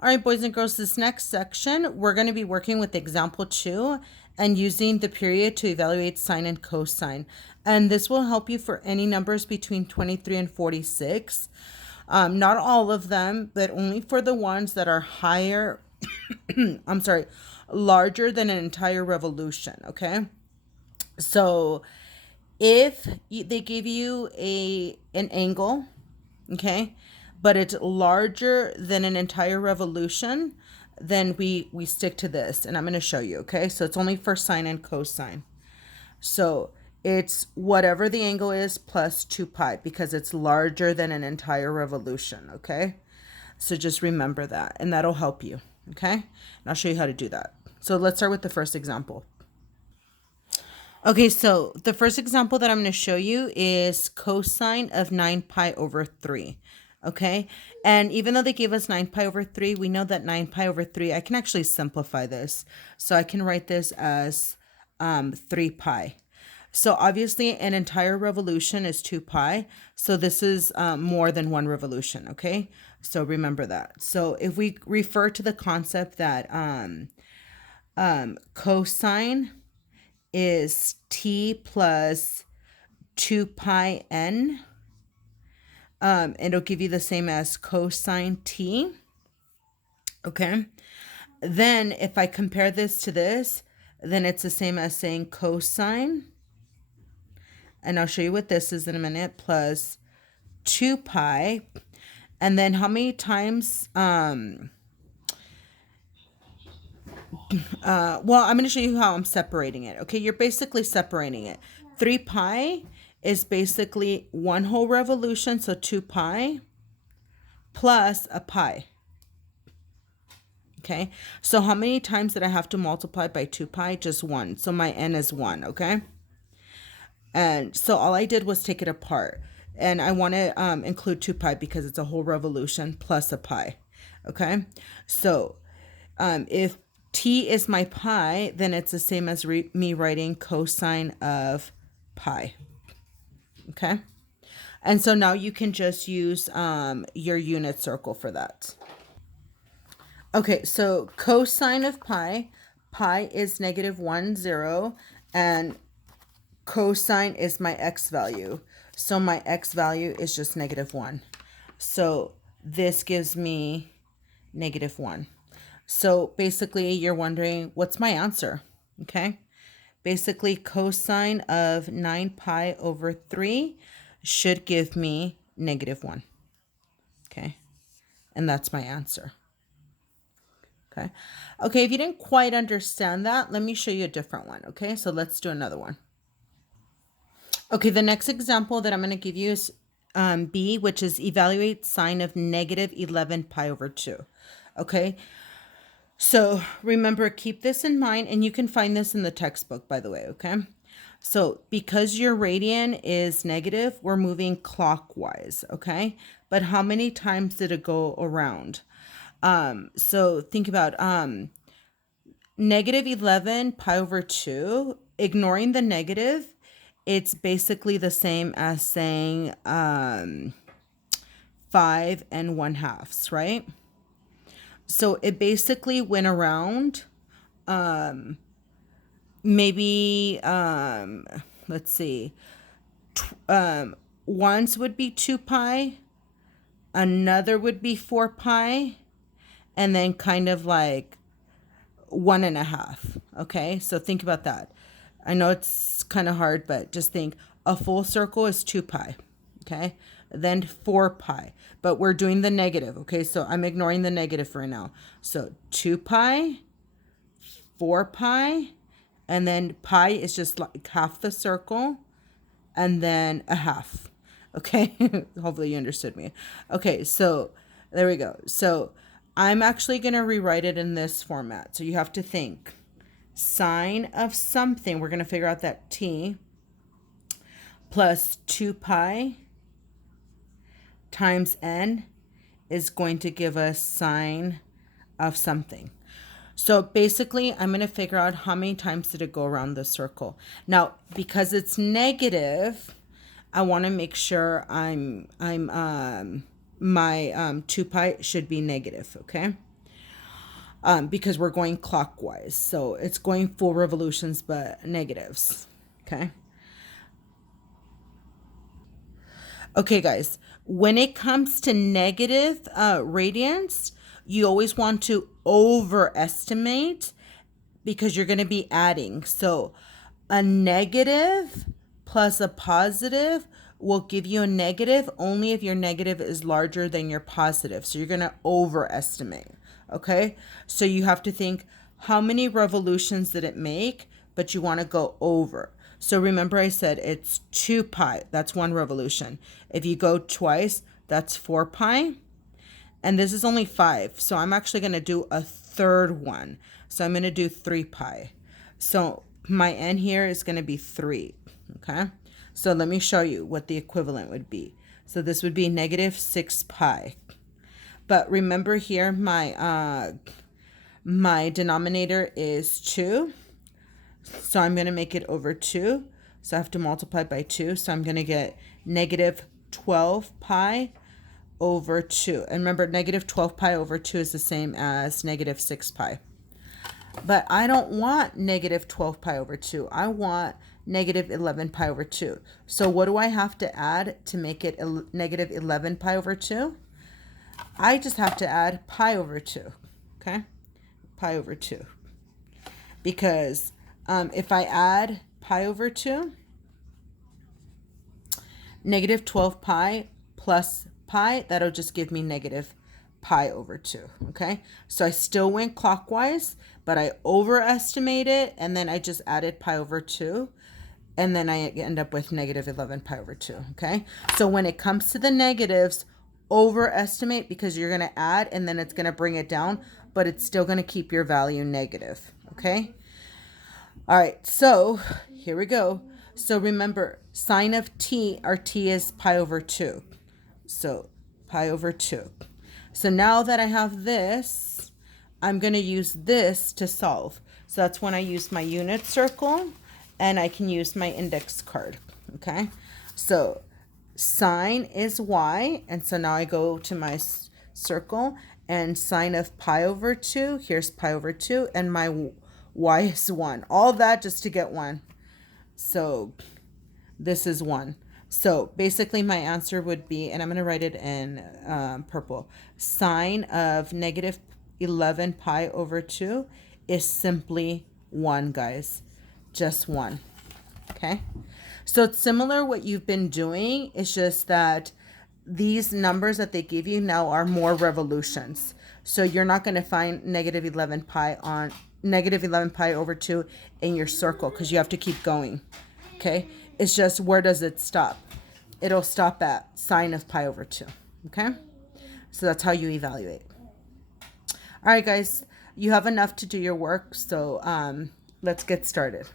All right, boys and girls, this next section, we're going to be working with example 2 and using the period to evaluate sine and cosine. And this will help you for any numbers between 23 and 46. Not all of them, but only for the ones that are higher, I'm sorry, larger than an entire revolution, okay? So if they give you an angle, okay, but it's larger than an entire revolution, then we stick to this, and I'm going to show you, okay? So it's only for sine and cosine. So it's whatever the angle is plus 2 pi because it's larger than an entire revolution, okay? So just remember that, and that'll help you, okay? And I'll show you how to do that. So let's start with the first example. Okay, so the first example that I'm going to show you is cosine of 9 pi over 3. Okay, and even though they gave us 9 pi over 3, we know that 9 pi over 3, I can actually simplify this. So I can write this as 3 pi. So obviously an entire revolution is 2 pi. So this is more than one revolution, okay? So remember that. So if we refer to the concept that cosine is t plus 2 pi n. It'll give you the same as cosine t. Okay. Then if I compare this to this, then it's the same as saying cosine. And I'll show you what this is in a minute, plus 2 pi. And then how many times, well, I'm going to show you how I'm separating it. Okay, you're basically separating it. 3 pi is basically one whole revolution, so 2 pi plus a pi. Okay, so how many times did I have to multiply by 2 pi? Just one. So my n is 1, okay? And so all I did was take it apart. And I want to include 2 pi because it's a whole revolution plus a pi, okay? So if t is my pi, then it's the same as me writing cosine of pi. Okay. And so now you can just use your unit circle for that. Okay, so cosine of pi, pi is -1, 0, and cosine is my x value. So my x value is just -1. So this gives me -1. So basically you're wondering, what's my answer? Okay. Basically cosine of 9 pi over 3 should give me -1. Okay. And that's my answer. Okay. Okay, if you didn't quite understand that, let me show you a different one. Okay, so let's do another one. Okay, the next example that I'm going to give you is B, which is evaluate sine of -11 pi over 2. Okay, so remember, keep this in mind, and you can find this in the textbook, by the way, okay? So because your radian is negative, we're moving clockwise, okay? But how many times did it go around? So think about -11 pi over 2, ignoring the negative, it's basically the same as saying 5 and 1/2, right? So it basically went around maybe let's see, once would be 2 pi, another would be 4 pi, and then kind of like 1.5. Okay, so think about that. I know it's kind of hard, but just think a full circle is 2 pi. Okay, then 4 pi, but we're doing the negative. Okay, so I'm ignoring the negative for now. So 2 pi, 4 pi, and then pi is just like half the circle, and then a half. Okay, hopefully you understood me. Okay, so there we go. So I'm actually going to rewrite it in this format. So you have to think sine of something. We're going to figure out that t plus 2 pi times n is going to give us sine of something. So basically, I'm going to figure out how many times did it go around the circle. Now, because it's negative, I want to make sure my 2 pi should be negative, okay? because we're going clockwise. So it's going full revolutions, but negatives. Okay. Okay, guys, when it comes to negative radians, you always want to overestimate because you're going to be adding. So a negative plus a positive will give you a negative only if your negative is larger than your positive. So you're going to overestimate. Okay. So you have to think how many revolutions did it make, but you want to go over. So remember I said it's 2 pi. That's one revolution. If you go twice, that's 4 pi. And this is only 5. So I'm actually going to do a third one. So I'm going to do 3 pi. So my n here is going to be 3. Okay. So let me show you what the equivalent would be. So this would be negative 6 pi. But remember here, my denominator is 2. So I'm going to make it over 2. So I have to multiply by 2. So I'm going to get negative 12 pi over 2. And remember, negative 12 pi over 2 is the same as negative 6 pi. But I don't want negative 12 pi over 2. I want negative 11 pi over 2. So what do I have to add to make it negative 11 pi over 2? I just have to add pi over 2. Okay? Pi over 2. Because if I add pi over 2, negative 12 pi plus pi, that'll just give me negative pi over 2. Okay, so I still went clockwise, but I overestimated, and then I just added pi over 2, and then I end up with negative 11 pi over 2. Okay, so when it comes to the negatives, overestimate because you're going to add, and then it's going to bring it down, but it's still going to keep your value negative. Okay. All right, so here we go. So remember, sine of t, our t is pi over 2. So pi over 2. So now that I have this, I'm going to use this to solve. So that's when I use my unit circle, and I can use my index card. Okay, so sine is y, and so now I go to my circle, and sine of pi over 2, here's pi over 2, and my y is 1. All that just to get 1. So this is 1. So basically my answer would be, and I'm going to write it in purple, sine of negative 11 pi over 2 is simply 1, guys. Just 1. Okay. So it's similar what you've been doing. It's just that these numbers that they give you now are more revolutions. So you're not going to find negative 11 pi on negative 11 pi over 2 in your circle because you have to keep going. Okay. It's just, where does it stop? It'll stop at sine of pi over 2. Okay. So that's how you evaluate. All right, guys, you have enough to do your work. So let's get started.